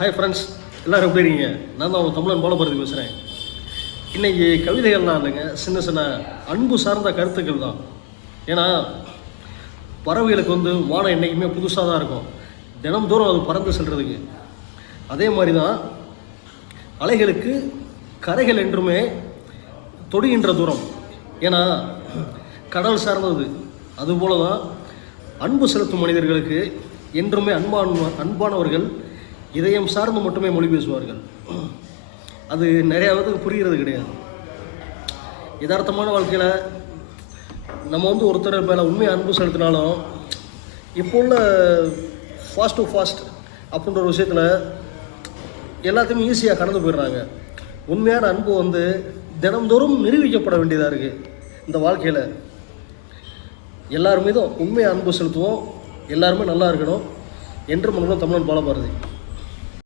Hi friends, எல்லோரும் எப்படி இருக்கீங்க? நான் தான் தமிழன் பாலபாரதி பேசுகிறேன். இன்றைக்கி கவிதைகள்லாம் இல்லைங்க, சின்ன சின்ன அன்பு சார்ந்த கருத்துக்கள் தான். ஏன்னா பறவைகளுக்கு வானம் என்றைக்குமே புதுசாக தான் இருக்கும், தினம்தோறும் அது பறந்து செல்றதுக்கு. அதே மாதிரி தான் அலைகளுக்கு கரைகள் என்றுமே தொடுகின்ற தூரம். ஏன்னா கடல் சார்ந்தது. அதுபோல தான் அன்பு செலுத்தும் மனிதர்களுக்கு என்றுமே அன்பானவர்கள் இதயம் சார்ந்து மட்டுமே மொழி பேசுவார்கள். அது நிறையா பேருக்கு புரிகிறது கிடையாது. யதார்த்தமான வாழ்க்கையில் நம்ம ஒருத்தர் மேலே உண்மையை அன்பு செலுத்தினாலும் இப்போ உள்ள ஃபாஸ்ட் டு ஃபாஸ்ட் அப்படின்ற ஒரு விஷயத்தில் எல்லாத்தையுமே ஈஸியாக கடந்து போயிடுறாங்க. உண்மையான அன்பு தினம்தோறும் நிரூபிக்கப்பட வேண்டியதாக இருக்குது. இந்த வாழ்க்கையில் எல்லார் மீதும் உண்மையை அன்பு செலுத்துவோம். எல்லாருமே நல்லா இருக்கணும் என்று தமிழன் பாலபாரதி.